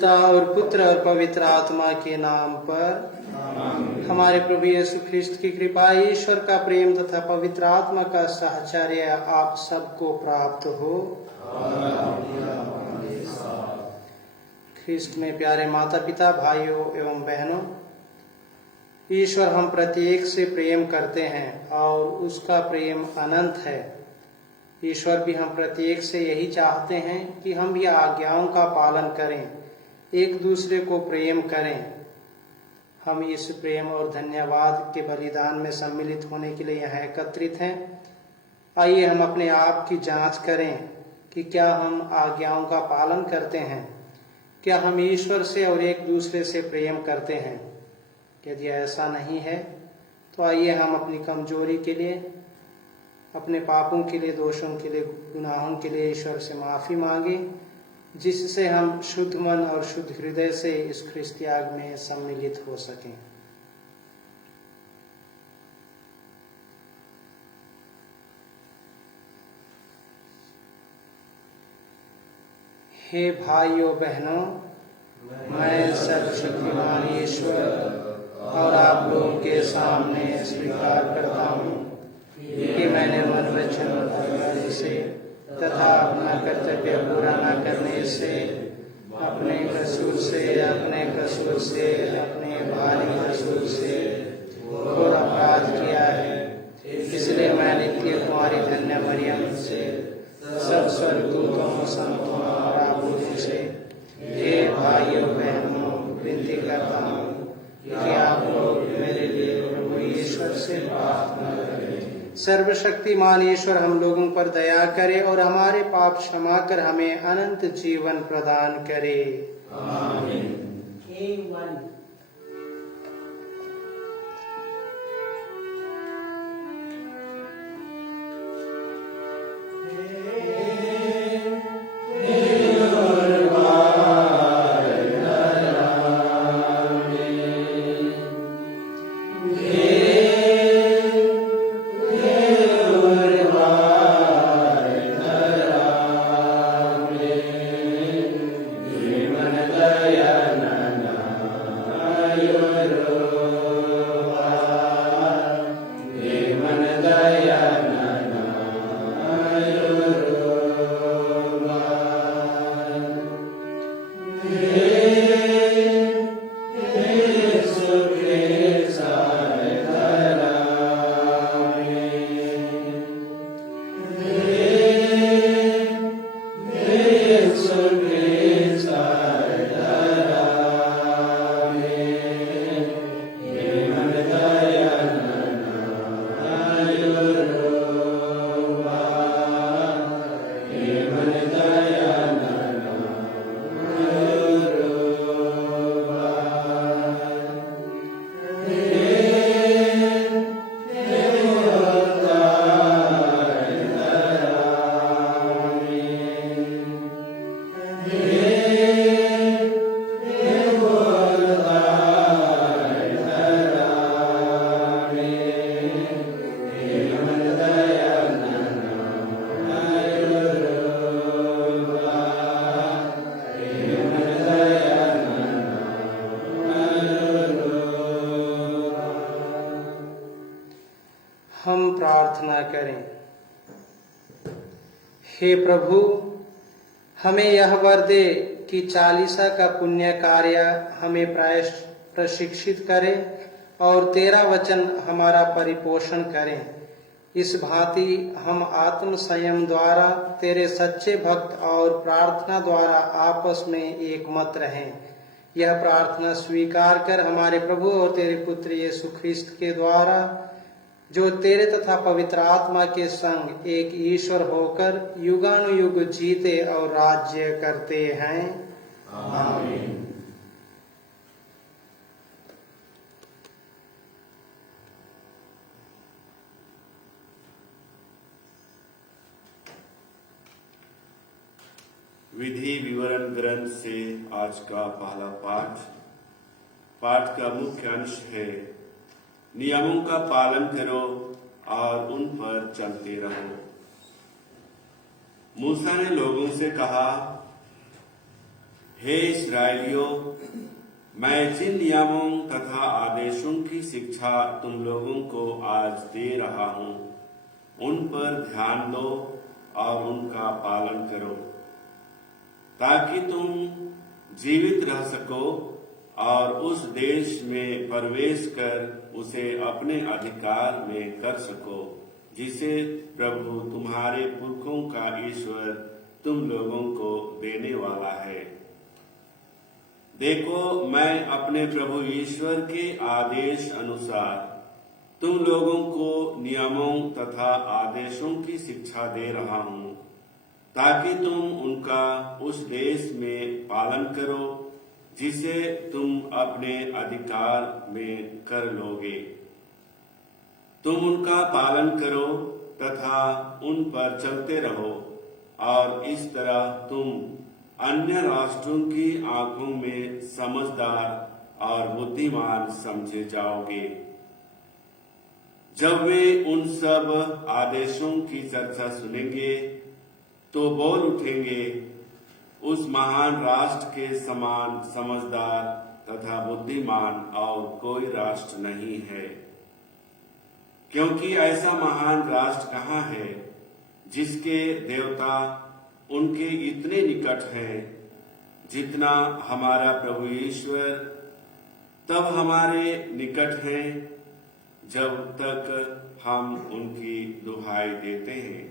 पिता और पुत्र और पवित्र आत्मा के नाम पर। हमारे प्रभु यीशु ख्रिस्त की कृपा, ईश्वर का प्रेम तथा पवित्र आत्मा का साहचर्य आप सबको प्राप्त हो। ख्रिस्त में प्यारे माता पिता, भाइयों एवं बहनों, ईश्वर हम प्रत्येक से प्रेम करते हैं और उसका प्रेम अनंत है। ईश्वर भी हम प्रत्येक से यही चाहते हैं कि हम भी आज्ञाओं का पालन करें, एक दूसरे को प्रेम करें। हम इस प्रेम और धन्यवाद के बलिदान में सम्मिलित होने के लिए यहाँ एकत्रित हैं। आइए हम अपने आप की जांच करें कि क्या हम आज्ञाओं का पालन करते हैं, क्या हम ईश्वर से और एक दूसरे से प्रेम करते हैं। यदि ऐसा नहीं है तो आइए हम अपनी कमजोरी के लिए, अपने पापों के लिए, दोषों के लिए, गुनाहों के लिए ईश्वर से माफ़ी मांगे, जिससे हम शुद्ध मन और शुद्ध हृदय से इस ख्रिस्त त्याग में सम्मिलित हो सकें। हे भाइयों बहनों, मैं सर्वशक्तिमान ईश्वर और आप लोगों के सामने स्वीकार करता हूँ कि मैंने मन, वचन और कार्य से तथा अपना कर्तव्य पूरा न करने से, अपने कसूर से, अपने भारी कसूर से घोर अपराध किया है। इसलिए मैं नित्य तुम्हारी धन्य मरियम से, सब स्वर्गदूतों, संतों और आप लोगों से, हे भाइयों बहनों, विनती करता हूँ कि आप लोग मेरे लिए प्रभु ईश्वर से प्रार्थना करें। सर्वशक्तिमान ईश्वर हम लोगों पर दया करे और हमारे पाप क्षमा कर हमें अनंत जीवन प्रदान करे। आमीन। हम प्रार्थना करें। हे प्रभु, हमें यह वर दे कि चालीसा का पुण्य कार्य हमें प्रशिक्षित करे और तेरा वचन हमारा परिपोषण करें। इस भांति हम आत्म संयम द्वारा तेरे सच्चे भक्त और प्रार्थना द्वारा आपस में एकमत रहें। यह प्रार्थना स्वीकार कर हमारे प्रभु और तेरे पुत्र यीशु ख्रिस्त के द्वारा, जो तेरे तथा पवित्र आत्मा के संग एक ईश्वर होकर युगानुयुग जीते और राज्य करते हैं। आमीन। विधि विवरण ग्रंथ से आज का पहला पाठ का मुख्य अंश है, नियमों का पालन करो और उन पर चलते रहो। मूसा ने लोगों से कहा, हे इस्राएलियों, मैं जिन नियमों तथा आदेशों की शिक्षा तुम लोगों को आज दे रहा हूं, उन पर ध्यान दो और उनका पालन करो, ताकि तुम जीवित रह सको और उस देश में प्रवेश कर उसे अपने अधिकार में कर सको, जिसे प्रभु तुम्हारे पुरखों का ईश्वर तुम लोगों को देने वाला है। देखो, मैं अपने प्रभु ईश्वर के आदेश अनुसार तुम लोगों को नियमों तथा आदेशों की शिक्षा दे रहा हूं, ताकि तुम उनका उस देश में पालन करो जिसे तुम अपने अधिकार में कर लोगे। तुम उनका पालन करो तथा उन पर चलते रहो, और इस तरह तुम अन्य राष्ट्रों की आंखों में समझदार और बुद्धिमान समझे जाओगे। जब वे उन सब आदेशों की चर्चा सुनेंगे तो बोल उठेंगे, उस महान राष्ट्र के समान समझदार तथा बुद्धिमान और कोई राष्ट्र नहीं है। क्योंकि ऐसा महान राष्ट्र कहाँ है जिसके देवता उनके इतने निकट हैं जितना हमारा प्रभु ईश्वर तब हमारे निकट हैं जब तक हम उनकी दुहाई देते हैं।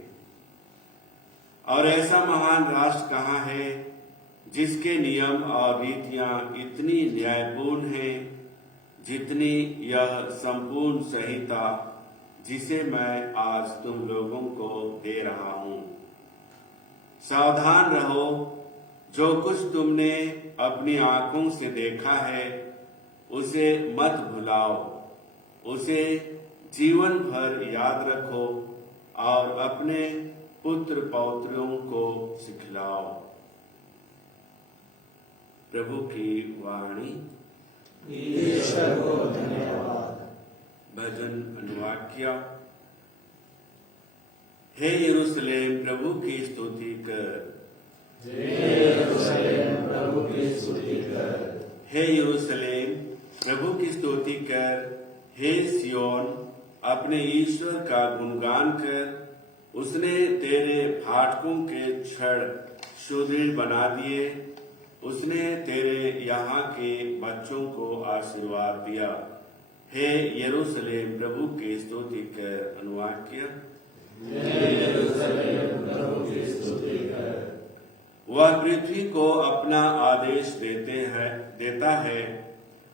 और ऐसा महान राष्ट्र कहाँ है जिसके नियम और रीतियां इतनी न्यायपूर्ण हैं जितनी यह संपूर्ण संहिता जिसे मैं आज तुम लोगों को दे रहा हूं। सावधान रहो, जो कुछ तुमने अपनी आंखों से देखा है उसे मत भुलाओ, उसे जीवन भर याद रखो और अपने पुत्र पौत्रों को सिखलाओ। प्रभु की वाणी। ईश्वर को धन्यवाद। भजन अनुवाक्य। हे यरूशलेम, प्रभु की स्तुति कर। हे यरूशलेम, प्रभु की स्तुति कर। हे यरूशलेम, प्रभु की स्तुति कर। हे सियोन, अपने ईश्वर का गुणगान कर। उसने तेरे फाटकों के छड़ सुदृढ़ बना दिए। उसने तेरे यहाँ के बच्चों को आशीर्वाद दिया। हे यरूशलेम, प्रभु की स्तुति कर। अनुवाक्य। हे यरूशलेम, प्रभु की स्तुति कर। वह पृथ्वी को अपना आदेश देता है।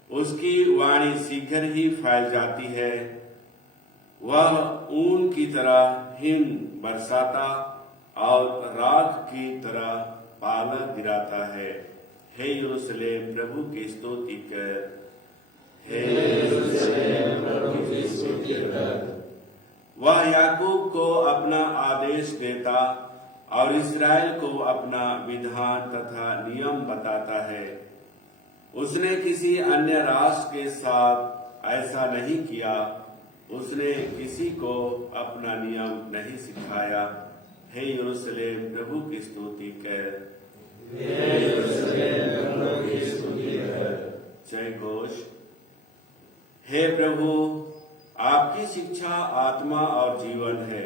उसकी वाणी शीघ्र ही फैल जाती है। वह ऊन की तरह हिम बरसाता और राख की तरह पाला गिराता है। हे यरूशलेम, प्रभु की स्तुति कर। हे यरूशलेम, प्रभु की स्तुति कर। वह याकूब को अपना आदेश देता और इस्राएल को अपना विधान तथा नियम बताता है। उसने किसी अन्य राष्ट्र के साथ ऐसा नहीं किया। उसने किसी को अपना नियम नहीं सिखाया। हे यरूशलेम, प्रभु की स्तुति कर। हे यरूशलेम, प्रभु की स्तुति कर। जय घोष। हे प्रभु, आपकी शिक्षा आत्मा और जीवन है।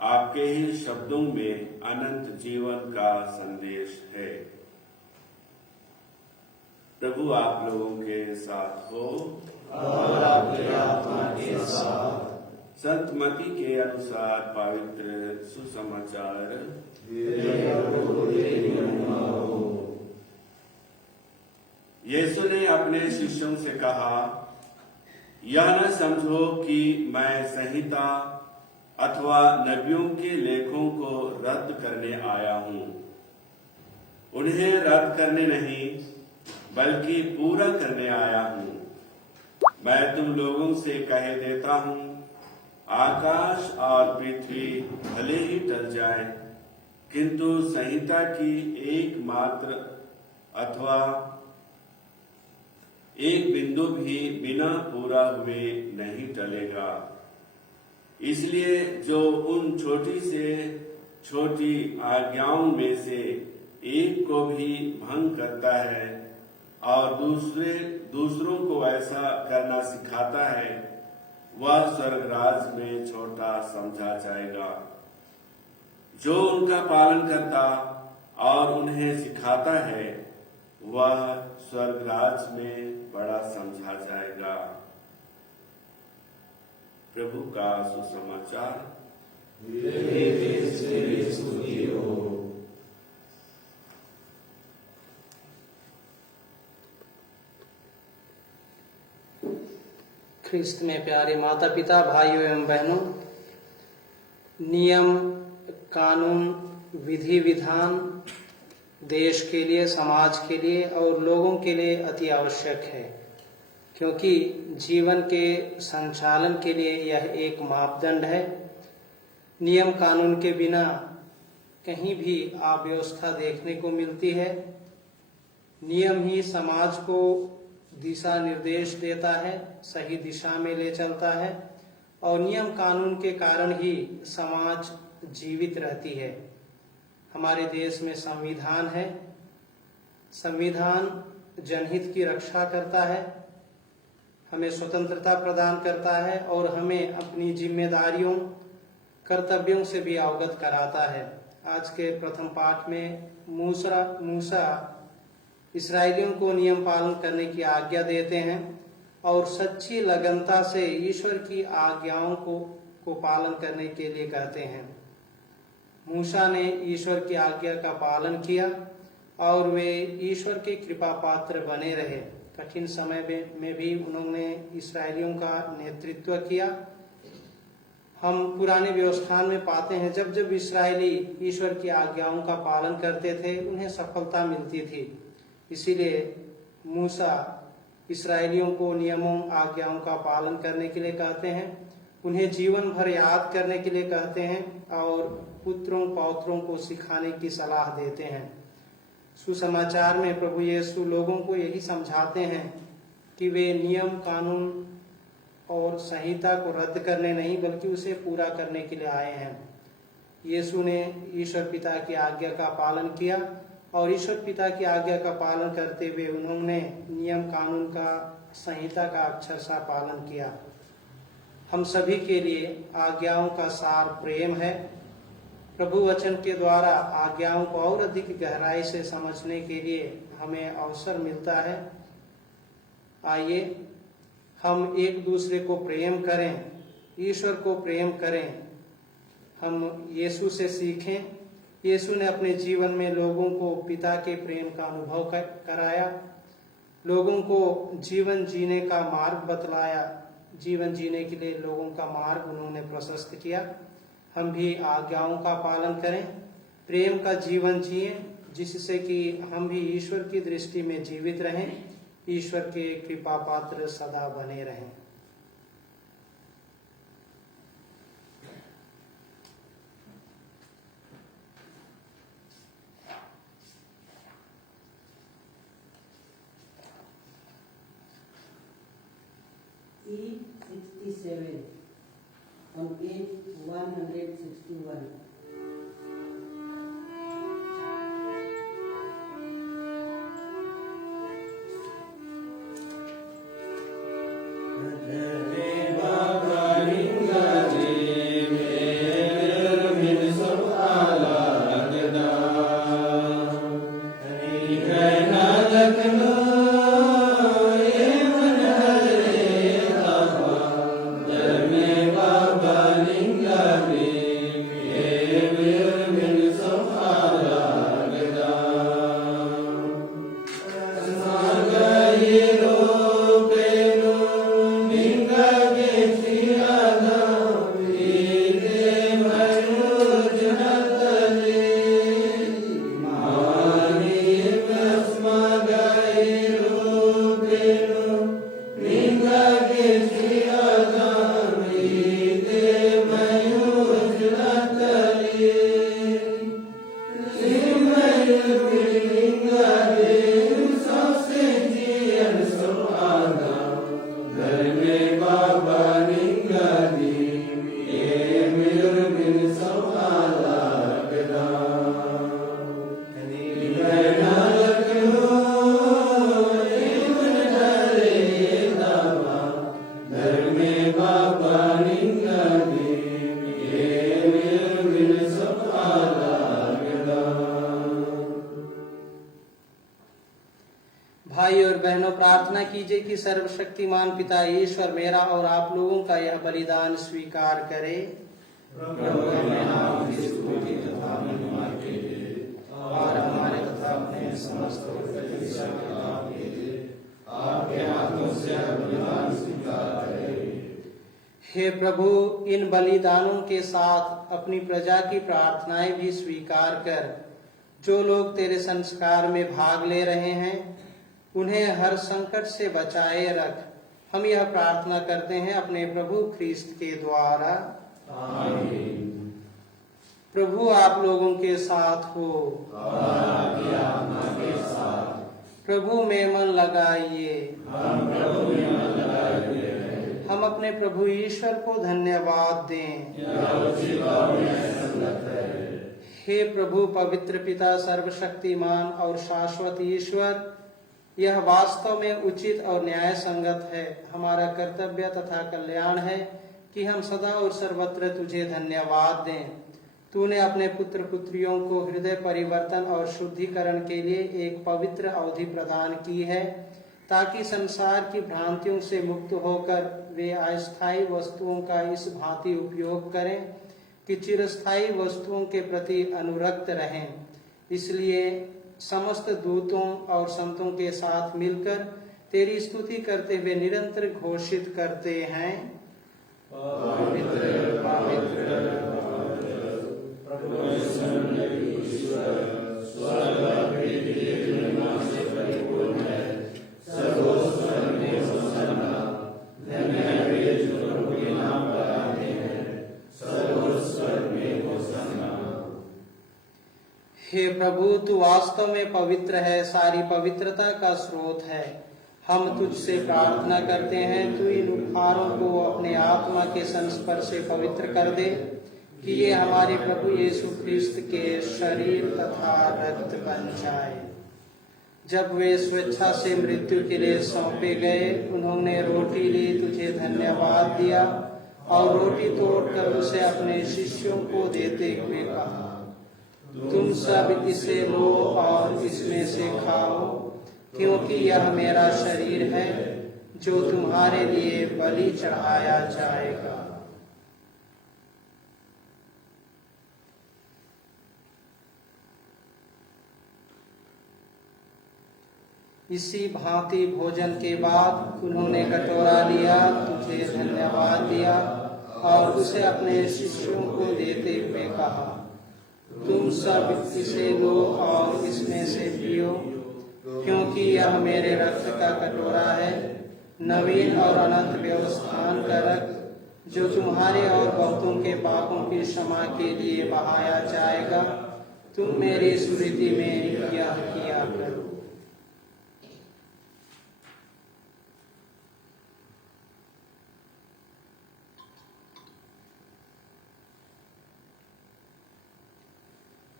आपके ही शब्दों में अनंत जीवन का संदेश है। प्रभु आप लोगों के साथ हो और आपके आत्मा के साथ। संत मती के अनुसार पवित्र सुसमाचार। यीशु ने अपने शिष्यों से कहा, यह न समझो कि मैं संहिता अथवा नबियों के लेखों को रद्द करने आया हूं। उन्हें रद्द करने नहीं बल्कि पूरा करने आया हूं। मैं तुम लोगों से कह देता हूं, आकाश और पृथ्वी भले ही टल जाए, किंतु संहिता की एकमात्र अथवा एक बिंदु भी बिना पूरा हुए नहीं टलेगा। इसलिए जो उन छोटी से छोटी आज्ञाओं में से एक को भी भंग करता है और दूसरों को ऐसा करना सिखाता है, वह स्वर्गराज में छोटा समझा जाएगा। जो उनका पालन करता और उन्हें सिखाता है, वह स्वर्गराज में बड़ा समझा जाएगा। प्रभु का सुसमाचार। ख्रिस्त में प्यारे माता पिता, भाइयों एवं बहनों, नियम, कानून, विधि विधान देश के लिए, समाज के लिए और लोगों के लिए अति आवश्यक है, क्योंकि जीवन के संचालन के लिए यह एक मापदंड है। नियम कानून के बिना कहीं भी अव्यवस्था देखने को मिलती है। नियम ही समाज को दिशा निर्देश देता है, सही दिशा में ले चलता है, और नियम कानून के कारण ही समाज जीवित रहती है। हमारे देश में संविधान है। संविधान जनहित की रक्षा करता है, हमें स्वतंत्रता प्रदान करता है और हमें अपनी जिम्मेदारियों, कर्तव्यों से भी अवगत कराता है। आज के प्रथम पाठ में मूसा इस्राएलियों को नियम पालन करने की आज्ञा देते हैं और सच्ची लगनता से ईश्वर की आज्ञाओं को पालन करने के लिए कहते हैं। मूसा ने ईश्वर की आज्ञा का पालन किया और वे ईश्वर के कृपा पात्र बने रहे। कठिन समय में भी उन्होंने इस्राएलियों का नेतृत्व किया। हम पुराने व्यवस्थान में पाते हैं, जब जब इस्राएली ईश्वर की आज्ञाओं का पालन करते थे, उन्हें सफलता मिलती थी। इसीलिए मूसा इस्राएलियों को नियमों, आज्ञाओं का पालन करने के लिए कहते हैं, उन्हें जीवन भर याद करने के लिए कहते हैं और पुत्रों पौत्रों को सिखाने की सलाह देते हैं। सुसमाचार में प्रभु यीशु लोगों को यही समझाते हैं कि वे नियम, कानून और संहिता को रद्द करने नहीं, बल्कि उसे पूरा करने के लिए आए हैं। यीशु ने ईश्वर पिता की आज्ञा का पालन किया और ईश्वर पिता की आज्ञा का पालन करते हुए उन्होंने नियम, कानून का, संहिता का अक्षरशः पालन किया। हम सभी के लिए आज्ञाओं का सार प्रेम है। प्रभु वचन के द्वारा आज्ञाओं को और अधिक गहराई से समझने के लिए हमें अवसर मिलता है। आइए हम एक दूसरे को प्रेम करें, ईश्वर को प्रेम करें। हम यीशु से सीखें। यीशु ने अपने जीवन में लोगों को पिता के प्रेम का अनुभव कराया, लोगों को जीवन जीने का मार्ग बतलाया। जीवन जीने के लिए लोगों का मार्ग उन्होंने प्रशस्त किया। हम भी आज्ञाओं का पालन करें, प्रेम का जीवन जिएं, जिससे कि हम भी ईश्वर की दृष्टि में जीवित रहें, ईश्वर के कृपा पात्र सदा बने रहें। E67 on page 161. Linga कीजिए कि सर्वशक्तिमान पिता ईश्वर मेरा और आप लोगों का यह बलिदान स्वीकार करे। प्रभु अपने नाम की स्तुति तथा महिमा के लिए और हमारे तथा अपने समस्त प्रजा के नाम के लिए आपके हाथों से यह बलिदान स्वीकार करे। हे प्रभु, इन बलिदानों के साथ अपनी प्रजा की प्रार्थनाएं भी स्वीकार कर। जो लोग तेरे संस्कार में भाग ले रहे हैं उन्हें हर संकट से बचाए रख। हम यह प्रार्थना करते हैं अपने प्रभु ख्रीस्त के द्वारा। आमीन। प्रभु आप लोगों के साथ हो और आपकी आत्मा के साथ। प्रभु में मन लगाइए। हम प्रभु में मन लगाइए। हम अपने प्रभु ईश्वर को धन्यवाद दें। हे प्रभु पवित्र पिता सर्वशक्तिमान और शाश्वत ईश्वर, यह वास्तव में उचित और न्याय संगत है, हमारा कर्तव्य तथा कल्याण है कि हम सदा और सर्वत्र तुझे धन्यवाद दें। तूने अपने पुत्र पुत्रियों को हृदय परिवर्तन और शुद्धिकरण के लिए एक पवित्र अवधि प्रदान की है, ताकि संसार की भ्रांतियों से मुक्त होकर वे अस्थायी वस्तुओं का इस भांति उपयोग करें कि चिरस्थायी वस्तुओं के प्रति अनुरक्त रहें। इसलिए समस्त दूतों और संतों के साथ मिलकर तेरी स्तुति करते हुए निरंतर घोषित करते हैं, पवित्र पवित्र हे प्रभु, तू वास्तव में पवित्र है, सारी पवित्रता का स्रोत है। हम तुझसे प्रार्थना करते हैं, तू इन उपहारों को अपने आत्मा के संस्पर्श से पवित्र कर दे कि ये हमारे प्रभु यीशु ख्रीस्त के शरीर तथा रक्त बन जाए। जब वे स्वेच्छा से मृत्यु के लिए सौंपे गए, उन्होंने रोटी ली, तुझे धन्यवाद दिया और रोटी तोड़कर उसे अपने शिष्यों को देते हुए कहा, तुम सब इसे लो और इसमें से खाओ, क्योंकि यह मेरा शरीर है जो तुम्हारे लिए बलि चढ़ाया जाएगा। इसी भांति भोजन के बाद उन्होंने कटोरा लिया, तुझे धन्यवाद दिया और उसे अपने शिष्यों को देते हुए कहा, तुम सब इसे लो और इसमें से पियो, क्योंकि यह मेरे रक्त का कटोरा है, नवीन और अनंत व्यवस्थान का रक्त, जो तुम्हारे और बहुतों के पापों की क्षमा के लिए बहाया जाएगा। तुम मेरी स्मृति में यह किया करो।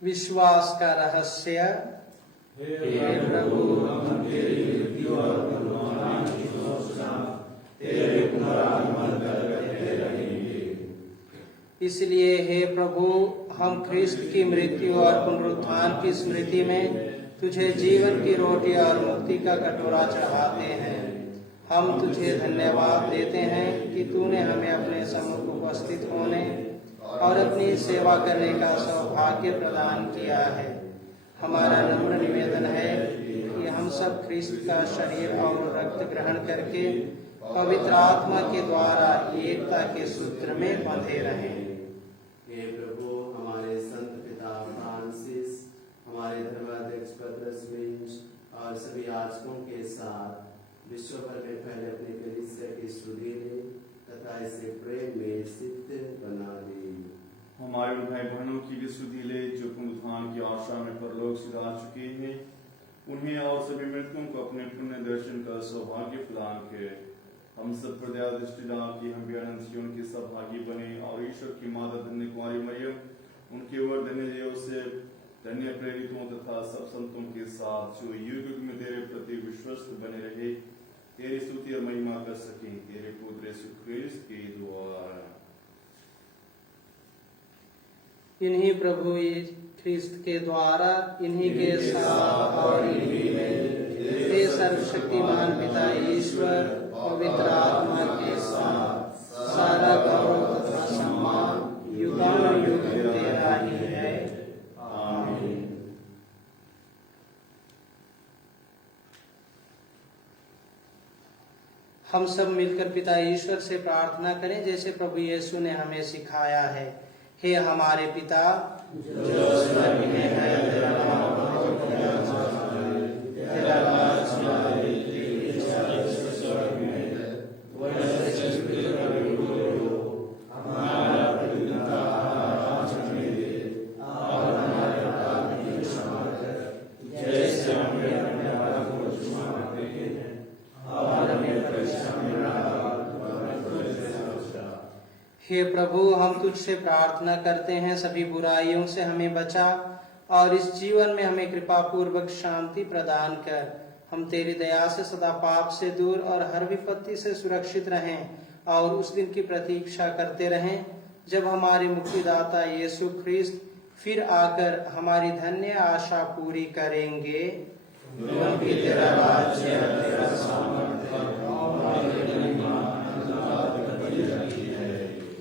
विश्वास का रहस्य। हे प्रभु, हम तेरी मृत्यु और पुनरुत्थान की घोषणा तेरे पुनरागमन तक करते रहेंगे। इसलिए हे प्रभु, हम ख्रीस्त की मृत्यु और पुनरुत्थान की स्मृति में तुझे जीवन की रोटी और मुक्ति का कटोरा चढ़ाते हैं। हम तुझे धन्यवाद देते हैं कि तूने हमें अपने सम्मुख उपस्थित होने और अपनी सेवा करने का सौभाग्य प्रदान किया है। हमारा नम्र निवेदन है कि हम सब ख्रीस्त का शरीर और रक्त ग्रहण करके पवित्र आत्मा के द्वारा एकता के सूत्र में बंधे रहें। हे प्रभु, हमारे संत पिता फ्रांसिस, हमारे धर्माध्यक्ष पत्रस विंच और सभी याजकों के साथ विश्व भर में फैले अपनी कलीसिया की सुधि ले तथा इसे प्रेम में सिद्ध बना दे। हमारे उन भाई बहनों की भी सुधि ले जो पुनरुत्थान की आशा में परलोक सिधा चुके हैं, उन्हें और सभी मृतकों को अपने पुण्य दर्शन का सौभाग्य प्रदान करे। हम सब पर दया दृष्टि डाल कि हम भी अनंत जीवन के सौभागी बने और ईश्वर की माता धन्य कुमारी मरियम उनके ओर धन्य देव से धन्य प्रेरितों तथा सब संतों के साथ जो युग युग में तेरे प्रति विश्वस्त बने रहे, तेरी स्तुति और महिमा कर सकें तेरे पुत्र यीशु ख्रीस्त के द्वारा। इन्हीं प्रभु ख्रीस्त के द्वारा, इन्हीं के साथ और इन्हीं में हे सर्वशक्तिमान पिता ईश्वर पवित्र आत्मा के साथ सारा गौरव तथा सम्मान युगानुयुग तेरा ही है। आमीन। हम सब मिलकर पिता ईश्वर से प्रार्थना करें जैसे प्रभु यीशु ने हमें सिखाया है। हे हमारे पिता जो स्वर्ग में है, तेरा नाम पवित्र जाए, तेरा राज्य आए, तेरी इच्छा जैसे स्वर्ग में है वैसे पृथ्वी पर भी हो। हमारा प्रतिदिन का आहार आज हमें दे, और हमारे अपराध की क्षमा कर जैसे हम भी अपने अपराधों को क्षमा करते हैं, और हमें परीक्षा में न डाल, वरन से बचा। हे प्रभु, हम तुझसे प्रार्थना करते हैं सभी बुराइयों से हमें बचा और इस जीवन में हमें कृपा पूर्वक शांति प्रदान कर। हम तेरी दया से सदा पाप से दूर और हर विपत्ति से सुरक्षित रहें और उस दिन की प्रतीक्षा करते रहें जब हमारे मुक्तिदाता यीशु ख्रिस्त फिर आकर हमारी धन्य आशा पूरी करेंगे। क्योंकि तेरा राज्य, तेरा सामर्थ्य और तेरी महिमा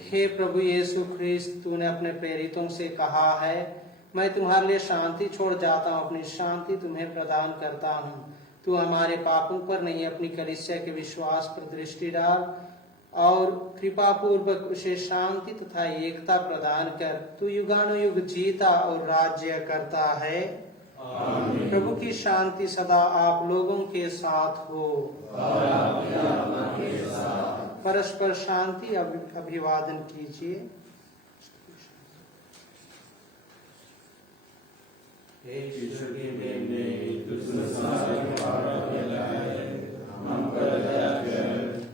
हे प्रभु यीशु ख्रिस्त, तूने अपने प्रेरितों से कहा है, मैं तुम्हारे लिए शांति छोड़ जाता हूँ, अपनी शांति तुम्हें प्रदान करता हूँ। तू हमारे पापों पर नहीं, अपनी कलीसिया के विश्वास पर दृष्टि डाल और कृपा पूर्वक उसे शांति तथा एकता प्रदान कर। तू युगानुयुग जीता और राज्य करता है। आमीन। प्रभु की शांति सदा आप लोगों के साथ हो और आपकी आत्मा के साथ। परस्पर शांति अभिवादन कीजिए। ईश्वर की देन ने तुझ संसार के पाप फैलाए, हम पर दया कर।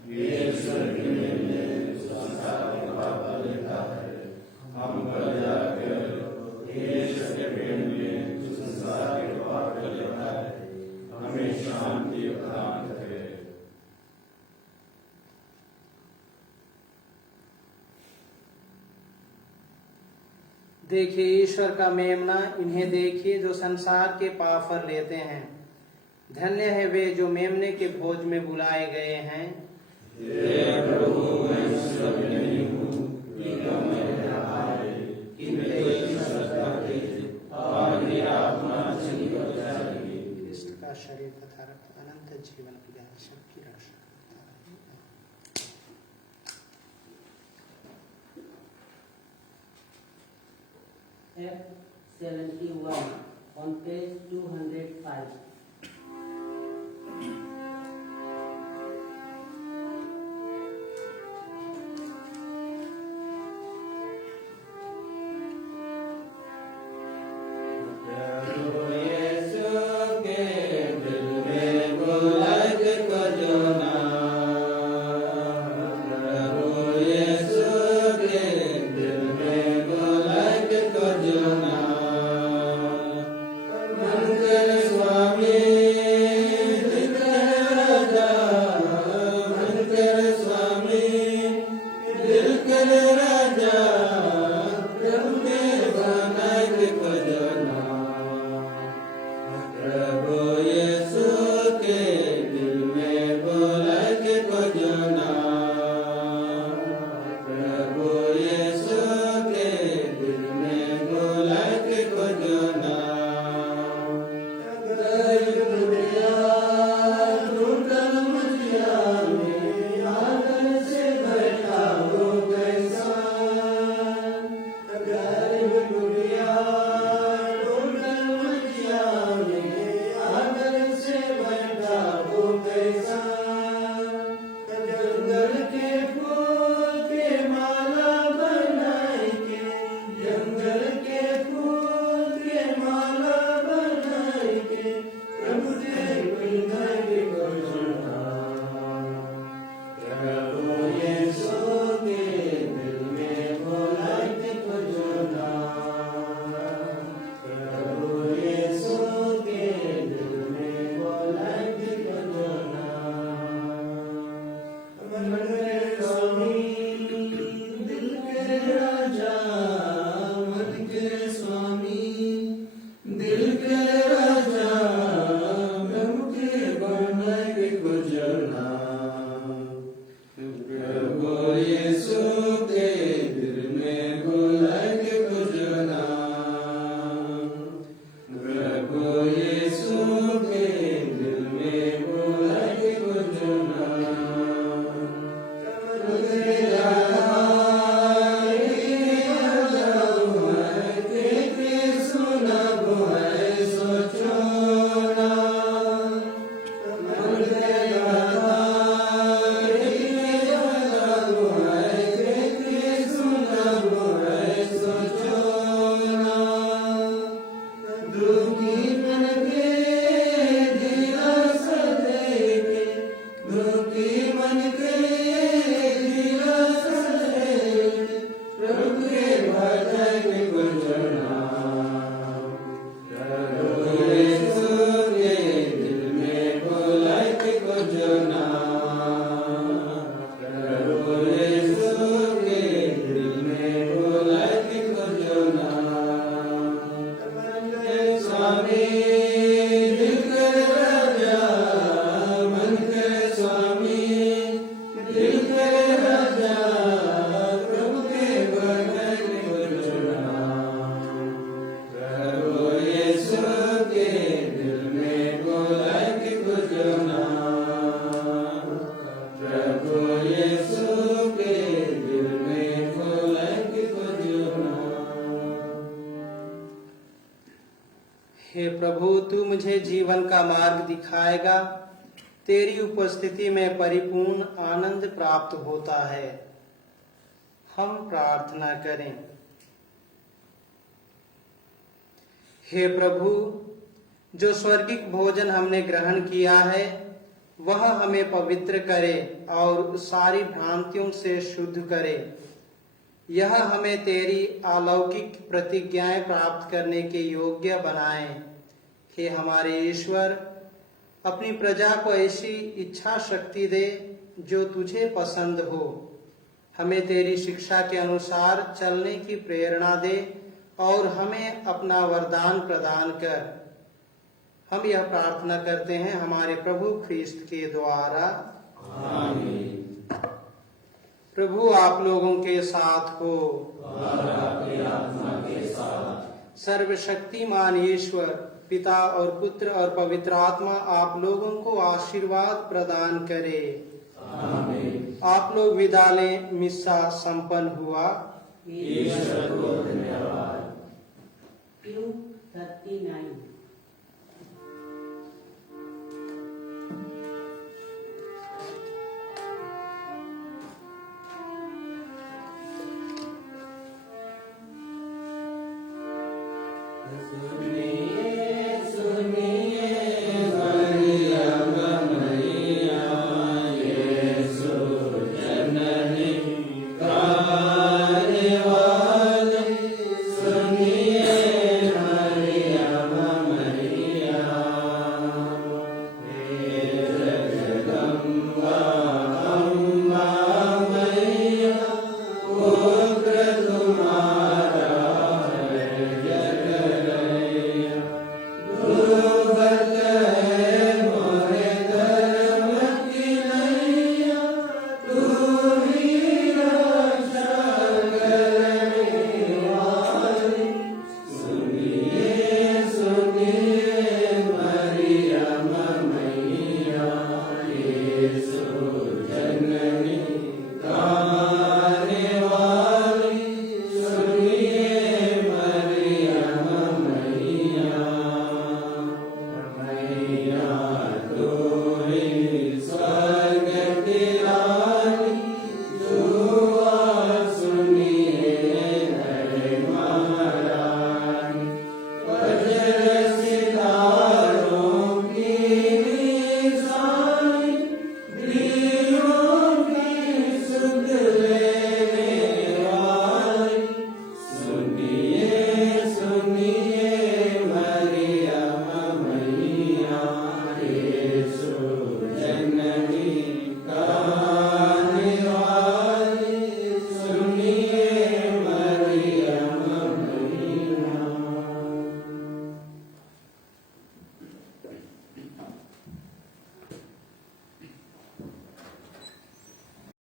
ईश्वर की देन ने तुझ संसार के पाप लेता है, हम पर दया कर। ईश्वर के देन ने तुझ संसार के पाप लेता है, हमें शांति प्रदान करे। देखिए ईश्वर का मेमना, इन्हें देखिए जो संसार के पाप पर लेते हैं। धन्य है वे जो मेमने के भोज में बुलाए गए हैं। हे प्रभु, मैं ईश्वर में नहीं हूँ कि तुम मेरे आए, किंतु एक शब्द कह और मेरी आत्मा चली हो जाएगी। क्रिस्त का शरीर तथा रक्त अनंत जीवन की सबकी रक्षा। F71 on page 205. स्वामी हे प्रभु, तू मुझे जीवन का मार्ग दिखाएगा। तेरी उपस्थिति में परिपूर्ण आनंद प्राप्त होता है। हम प्रार्थना करें। हे प्रभु, जो स्वर्गिक भोजन हमने ग्रहण किया है वह हमें पवित्र करे और सारी भ्रांतियों से शुद्ध करे। यह हमें तेरी अलौकिक प्रतिज्ञाएं प्राप्त करने के योग्य बनाए। हे हमारे ईश्वर, अपनी प्रजा को ऐसी इच्छा शक्ति दे जो तुझे पसंद हो। हमें तेरी शिक्षा के अनुसार चलने की प्रेरणा दे और हमें अपना वरदान प्रदान कर। हम यह प्रार्थना करते हैं हमारे प्रभु ख्रीस्त के द्वारा, आमीन। प्रभु आप लोगों के साथ हो और आपकी आत्मा के साथ। सर्वशक्तिमान ईश्वर पिता और पुत्र और पवित्र आत्मा आप लोगों को आशीर्वाद प्रदान करे, आमीन। आप लोग विदा लें। मिस्सा संपन्न हुआ। ईश्वर को धन्यवाद। 39